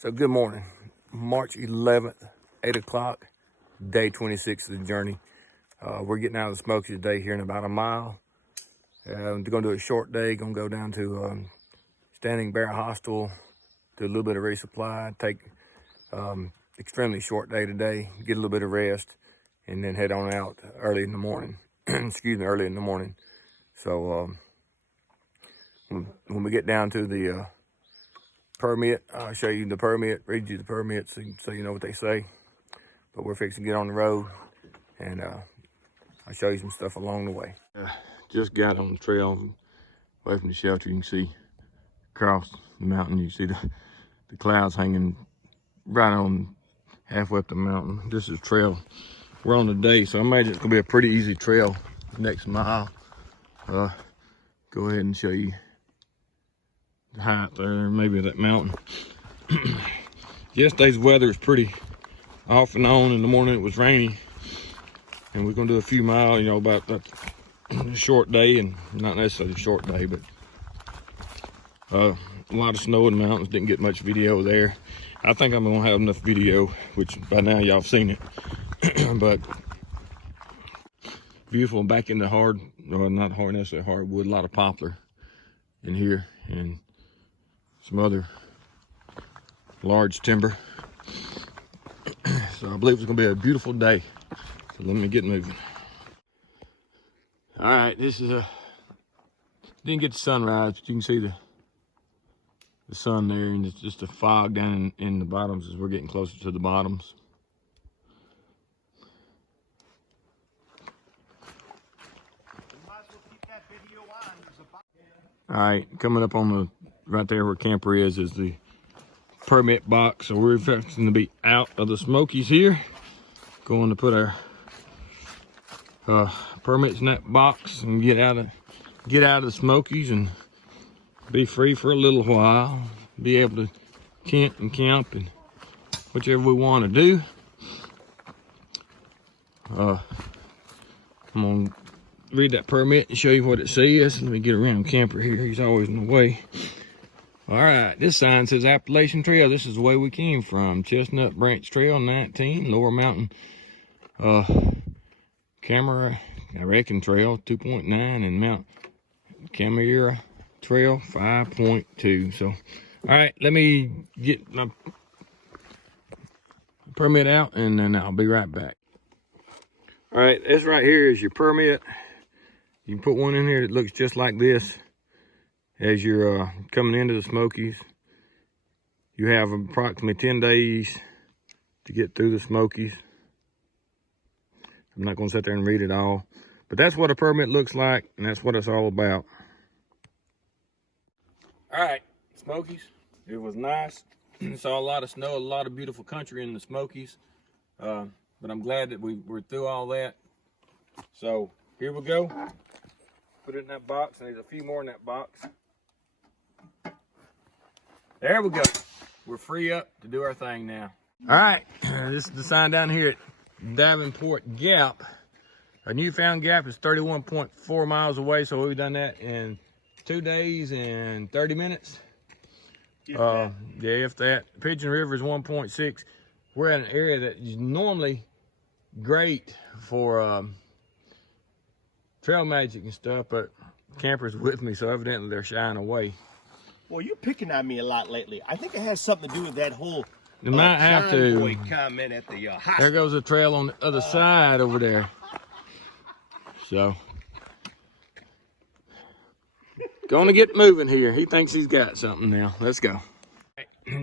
So good morning, March 11th, 8 o'clock, day 26 of the journey. We're getting out of the Smokies today here in about a mile. We're gonna do a short day, gonna go down to Standing Bear Hostel, do a little bit of resupply, take extremely short day today, get a little bit of rest, and then head on out early in the morning. Excuse me, early in the morning. So when we get down to the permit, I'll show you the permit, read you the permit so you know what they say. But we're fixing to get on the road, and I'll show you some stuff along the way. Just got on the trail away from the shelter. You can see across the mountain, you see the clouds hanging right on halfway up the mountain. This is a trail we're on today, so I imagine it's gonna be a pretty easy trail next mile. Go ahead and show you the height there, maybe that mountain. Yesterday's weather is pretty off and on. In the morning it was rainy, and we're gonna do a few miles, you know, about that short day, and not necessarily a short day, but a lot of snow in the mountains. Didn't get much video there. I think I'm gonna have enough video, which by now y'all have seen it. But beautiful. Back in the hard, or not hard necessarily hardwood, a lot of poplar in here and some other large timber. So I believe it's gonna be a beautiful day. So let me get moving. All right, this is didn't get the sunrise, but you can see the sun there, and it's just a fog down in the bottoms as we're getting closer to the bottoms. All right, coming up on the right there where camper is the permit box. So we're fixing to be out of the Smokies here, going to put our permits in that box and get out of the Smokies and be free for a little while. Be able to tent and camp and whichever we want to do. I'm gonna read that permit and show you what it says. Let me get around camper here. He's always in the way. All right, this sign says Appalachian Trail. This is the way we came from. Chestnut Branch Trail 19, Lower Mountain Camera, I reckon, Trail 2.9, and Mount Camera Trail 5.2. So, all right, let me get my permit out, and then I'll be right back. All right, this right here is your permit. You can put one in here that looks just like this as you're coming into the Smokies. You have approximately 10 days to get through the Smokies. I'm not gonna sit there and read it all, but that's what a permit looks like, and that's what it's all about. All right, Smokies, it was nice. Saw a lot of snow, a lot of beautiful country in the Smokies, but I'm glad that we're through all that. So here we go. Put it in that box, and there's a few more in that box. There we go. We're free up to do our thing now. All right, this is the sign down here at Davenport Gap. A newfound gap is 31.4 miles away, so we've done that in 2 days and 30 minutes. Yeah, if that. Pigeon River is 1.6. We're in an area that is normally great for trail magic and stuff, but campers with me, so evidently they're shying away. Well, you're picking on me a lot lately. I think it has something to do with that whole You might have to. boy comment at the hospital. There goes a trail on the other side over there. So, gonna get moving here. He thinks he's got something now. Let's go.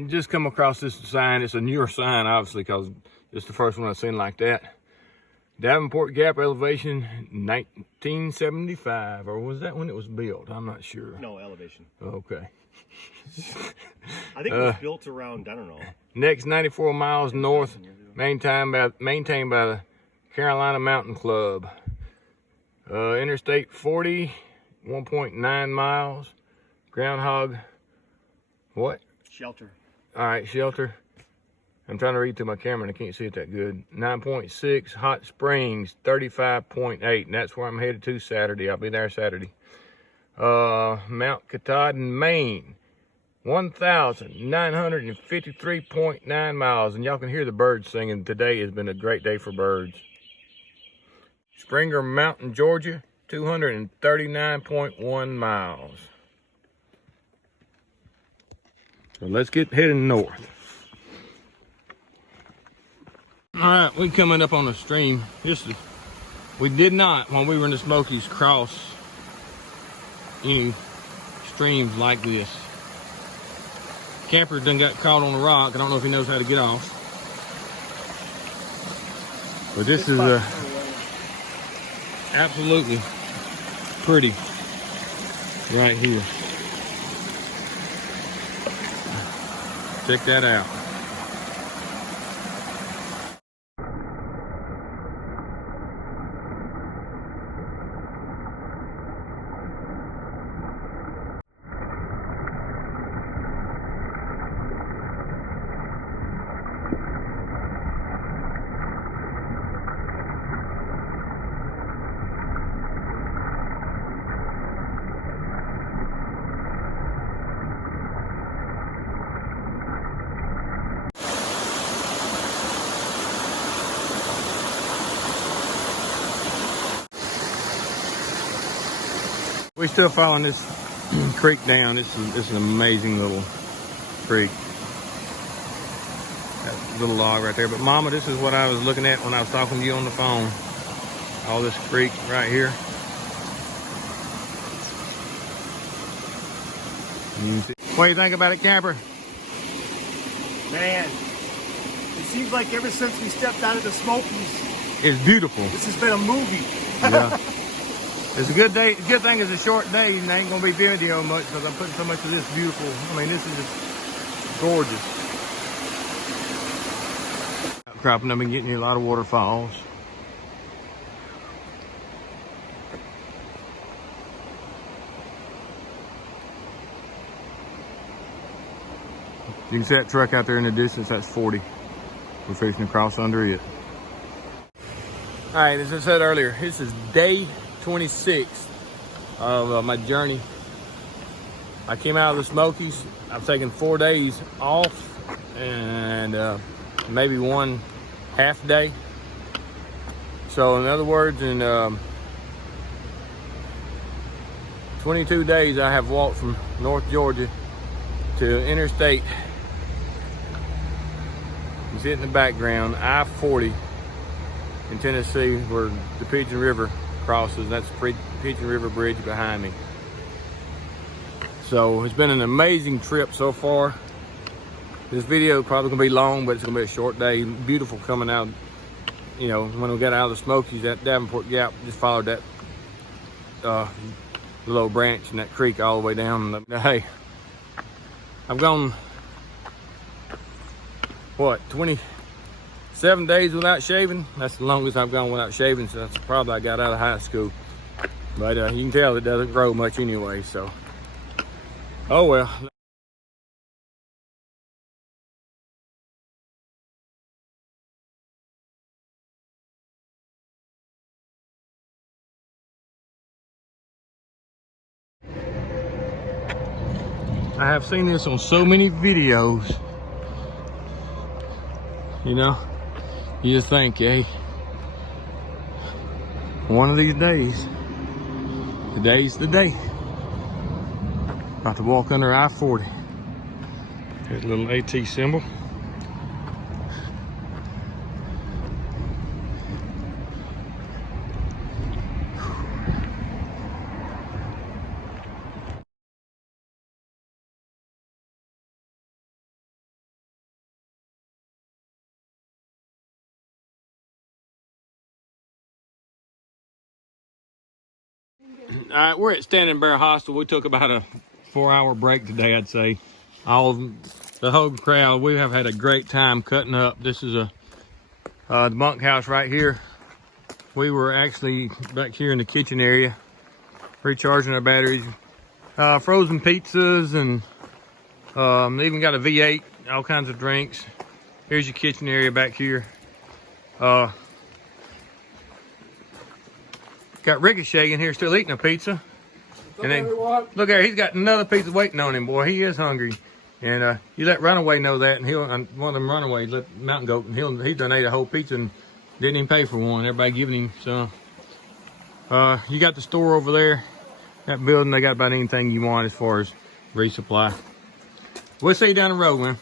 Just come across this sign. It's a newer sign, obviously, because it's the first one I've seen like that. Davenport Gap elevation 1975, or was that when it was built? I'm not sure. No, elevation. Okay. I think it was built around, I don't know. Next 94 miles north, maintained by the Carolina Mountain Club. Interstate 40, 1.9 miles. Groundhog, what? Shelter. All right, shelter. I'm trying to read through my camera and I can't see it that good. 9.6, Hot Springs, 35.8, and that's where I'm headed to Saturday. I'll be there Saturday. Mount Katahdin, Maine, 1,953.9 miles, and y'all can hear the birds singing. Today has been a great day for birds. Springer Mountain, Georgia, 239.1 miles. So let's get heading north. All right, we're coming up on a stream. We did not, when we were in the Smokies, cross any streams like this. Camper done got caught on a rock. I don't know if he knows how to get off. But this is absolutely pretty right here. Check that out. We're still following this creek down. This is an amazing little creek. That little log right there. But Mama, this is what I was looking at when I was talking to you on the phone. All this creek right here. What do you think about it, Camper? Man, it seems like ever since we stepped out of the Smokies, It's beautiful. this has been a movie. Yeah. It's a good day. The good thing is a short day, and I ain't gonna be video much because I'm putting so much of this beautiful. I mean, this is just gorgeous. Outcropping, I've been getting you a lot of waterfalls. You can see that truck out there in the distance. That's 40. We're fixing to cross under it. All right, as I said earlier, this is day 26 of my journey. I came out of the Smokies. I've taken 4 days off and maybe one half day. So in other words, in 22 days, I have walked from North Georgia to interstate. You see it in the background, I-40 in Tennessee, where the Pigeon River crosses. That's the Pigeon River Bridge behind me. So it's been an amazing trip so far. This video is probably gonna be long, but it's gonna be a short day. Beautiful coming out. You know, when we got out of the Smokies, that Davenport Gap, just followed that little branch in that creek all the way down. Hey, I've gone, what, 27 days without shaving. That's the longest I've gone without shaving since probably I got out of high school. But you can tell it doesn't grow much anyway, so. Oh well. I have seen this on so many videos. You know, you just think, hey, one of these days, today's the day. About to walk under I-40. There's a little AT symbol. All right, we're at Standing Bear Hostel. We took about a 4-hour break today, I'd say. The whole crowd, we have had a great time cutting up. This is the bunkhouse right here. We were actually back here in the kitchen area, recharging our batteries. Frozen pizzas and even got a V8, all kinds of drinks. Here's your kitchen area back here. Got Ricochet in here still eating a pizza. And then, look there, he's got another piece waiting on him, boy. He is hungry. And you let Runaway know that, and he'll, one of them Runaways, let Mountain Goat, and he done ate a whole pizza and didn't even pay for one. Everybody giving him some. You got the store over there. That building, they got about anything you want as far as resupply. We'll see you down the road, man.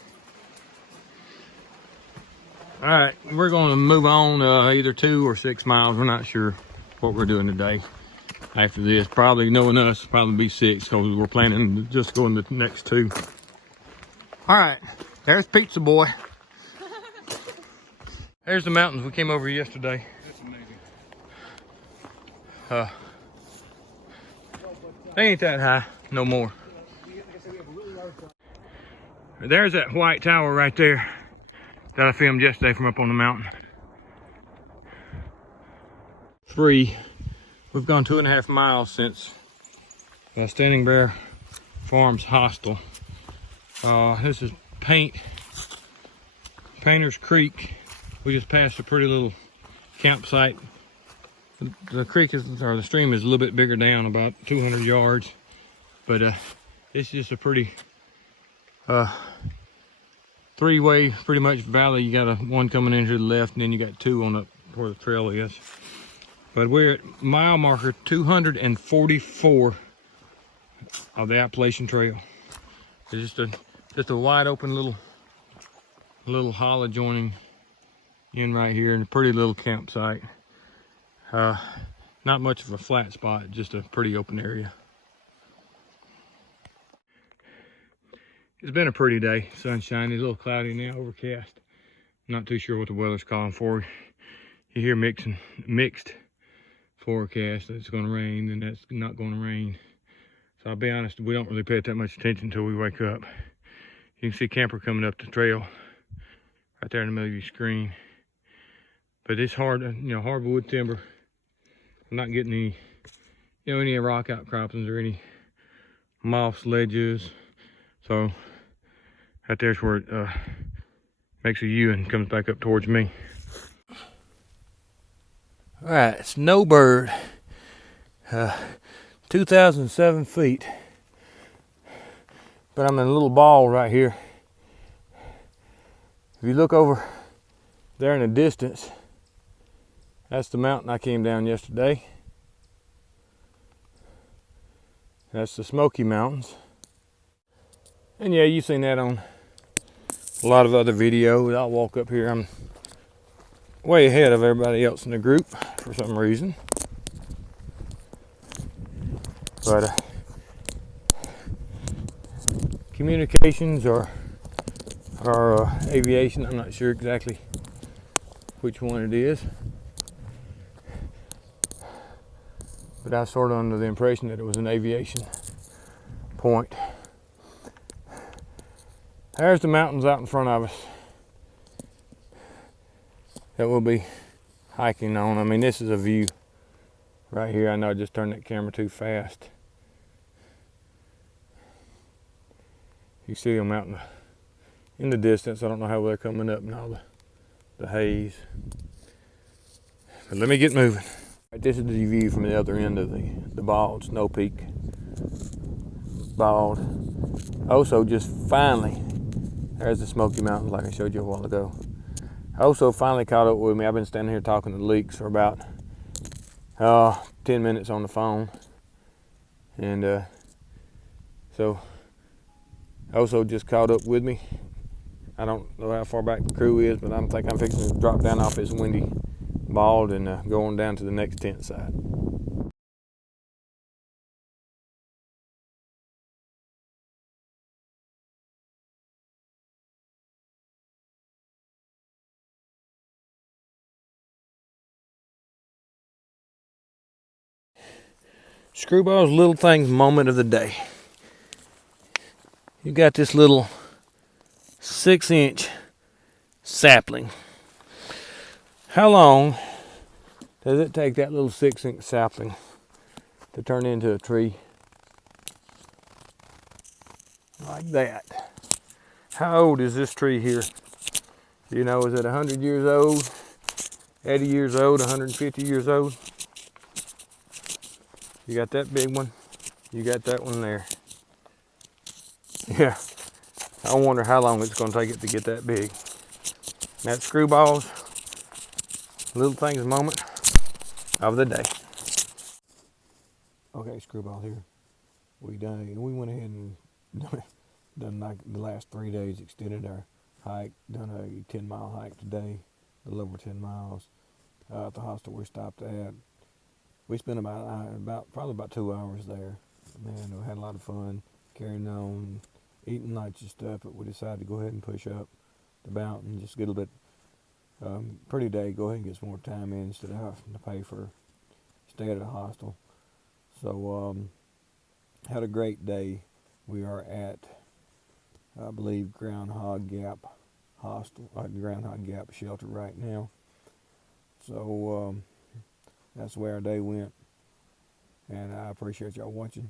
All right, we're going to move on either 2 or 6 miles. We're not sure what we're doing today. After this, probably knowing us, probably be 6 because we're planning just going the next 2. All right, there's Pizza Boy. There's the mountains we came over yesterday. That's amazing. They ain't that high no more. There's that white tower right there that I filmed yesterday from up on the mountain. 3. We've gone 2.5 miles since Standing Bear Farms Hostel. This is Painter's Creek. We just passed a pretty little campsite. The creek is, or the stream is a little bit bigger down, about 200 yards. But it's just a pretty 3-way, pretty much valley. You got one coming in to the left, and then you got 2 on up where the trail is. But we're at mile marker 244 of the Appalachian Trail. It's just a wide open little hollow joining in right here, and a pretty little campsite. Not much of a flat spot, just a pretty open area. It's been a pretty day, sunshiny, a little cloudy now, overcast. Not too sure what the weather's calling for. You hear mixed forecast that it's going to rain, and that's not going to rain. So I'll be honest, we don't really pay it that much attention until we wake up. You can see camper coming up the trail right there in the middle of your screen. But it's hard, hardwood timber. I'm not getting any, any rock outcroppings or any moss ledges. So right there's where it makes a U and comes back up towards me. All right, Snowbird, 2,007 feet. But I'm in a little ball right here. If you look over there in the distance, that's the mountain I came down yesterday. That's the Smoky Mountains. And yeah, you've seen that on a lot of other videos. I'll walk up here. I'm way ahead of everybody else in the group for some reason. But communications or aviation, I'm not sure exactly which one it is. But I was sort of under the impression that it was an aviation point. There's the mountains out in front of us that we'll be hiking on. I mean, this is a view right here. I know I just turned that camera too fast. You see them out in the distance. I don't know how they're coming up and all the haze. But let me get moving. This is the view from the other end of the bald Snow Peak. Bald. Also, just finally, there's the Smoky Mountains like I showed you a while ago. Also finally caught up with me. I've been standing here talking to Leaks for about 10 minutes on the phone. And so also just caught up with me. I don't know how far back the crew is, but I think I'm fixing to drop down off this windy bald and go on down to the next tent site. Screwball's little things moment of the day. You got this little 6-inch sapling. How long does it take that little 6-inch sapling to turn into a tree like that? How old is this tree here? You know, is it 100 years old, 80 years old, 150 years old? You got that big one. You got that one there. Yeah. I wonder how long it's going to take it to get that big. That screwballs, little things moment of the day. Okay, screwball here. We went ahead and done like the last 3 days, extended our hike, done a 10-mile hike today, a little over 10 miles. At the hostel we stopped at, we spent probably about 2 hours there. Man, we had a lot of fun carrying on, eating lunch and stuff, but we decided to go ahead and push up the mountain, just get a little bit pretty day, go ahead and get some more time in instead of having to pay for stay at a hostel. So had a great day. We are at, I believe, Groundhog Gap Hostel, Groundhog Gap Shelter right now. So that's the way our day went, and I appreciate y'all watching.